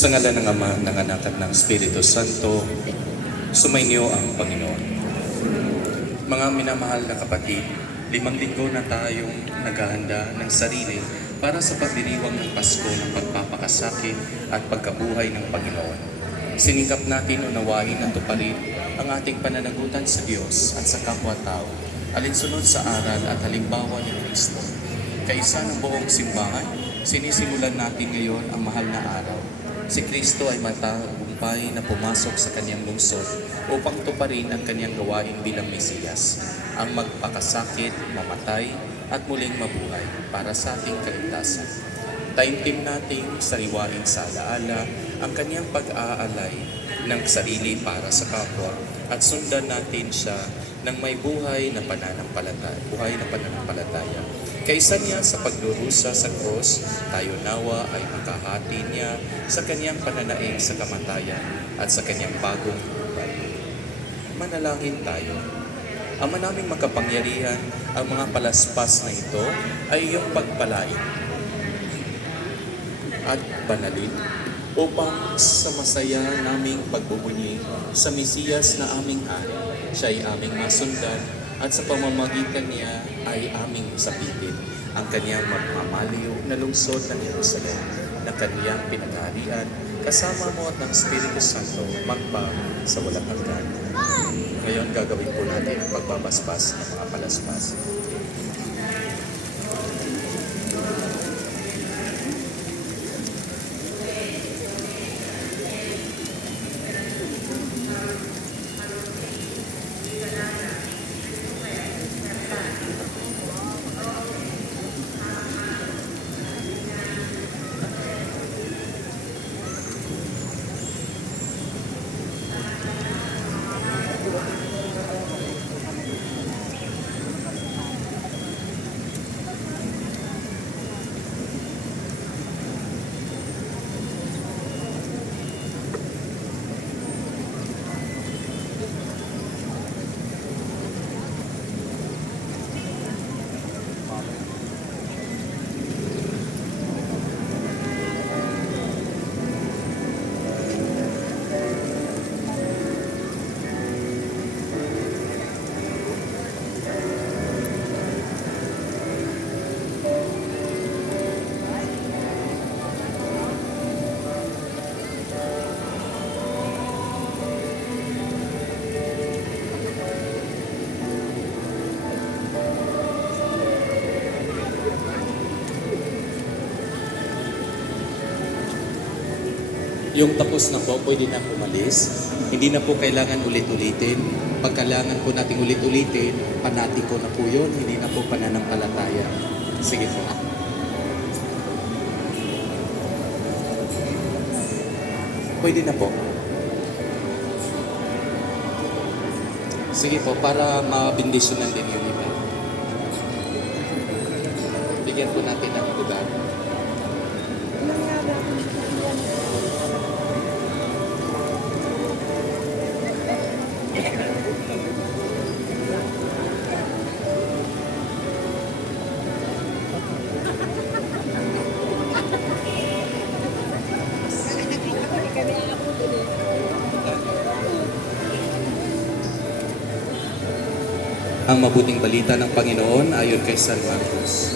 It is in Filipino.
Sa ngalan ng Ama, ng Anak at ng Espiritu Santo, sumainyo ang Panginoon. Mga minamahal na kapatid, 5 linggo na tayong naghahanda ng sarili para sa pagdiriwang ng Pasko ng pagpapakasakit at pagkabuhay ng Panginoon. Siningkap natin unawain at tuparin ang ating pananagutan sa Diyos at sa kapwa-tao, alinsunod sa aral at halimbawa ni Kristo. Kaisa ng buong simbahan, sinisimulan natin ngayon ang mahal na araw. Si Kristo ay matagumpay na pumasok sa kanyang lungsod upang tuparin ang kanyang gawain bilang Mesiyas, ang magpakasakit, mamatay, at muling mabuhay para sa ating kaligtasan. Taimtim natin sariwaing sa alaala ang kanyang pag-aalay ng sarili para sa kapwa at sundan natin siya ng may buhay na pananampalataya. Kaysa niya sa pagdurusa sa krus, tayo nawa ay makahati niya sa kanyang pananaig sa kamatayan at sa kanyang bagong buhay. Manalangin tayo. Ama naming makapangyarihan, ang mga palaspas na ito ay iyong pagpalain at banalin upang sa masaya naming pagbubunyi sa Mesiyas na aming hari, siya ay aming masundan at sa pamamagitan niya ay aming sapitin ang kanyang magmamaliw na lungsod ng Jerusalem na kanyang pinag-aarian kasama mo at ng Espiritu Santo magpa sa walang hanggan. Ngayon gagawin po natin ang pagbabasbas ng mga palaspas. Yung tapos na po, pwede na pumalis. Hindi na po kailangan ulit-ulitin. Pag kailangan po nating ulit-ulitin, panatiko na po yun, hindi na po pananampalataya. Sige po. Pwede na po. Sige po, para mabindisyonan din yun iba. Bigyan po natin ng lugar. Ang mabuting balita ng Panginoon ayon kay San Marcos.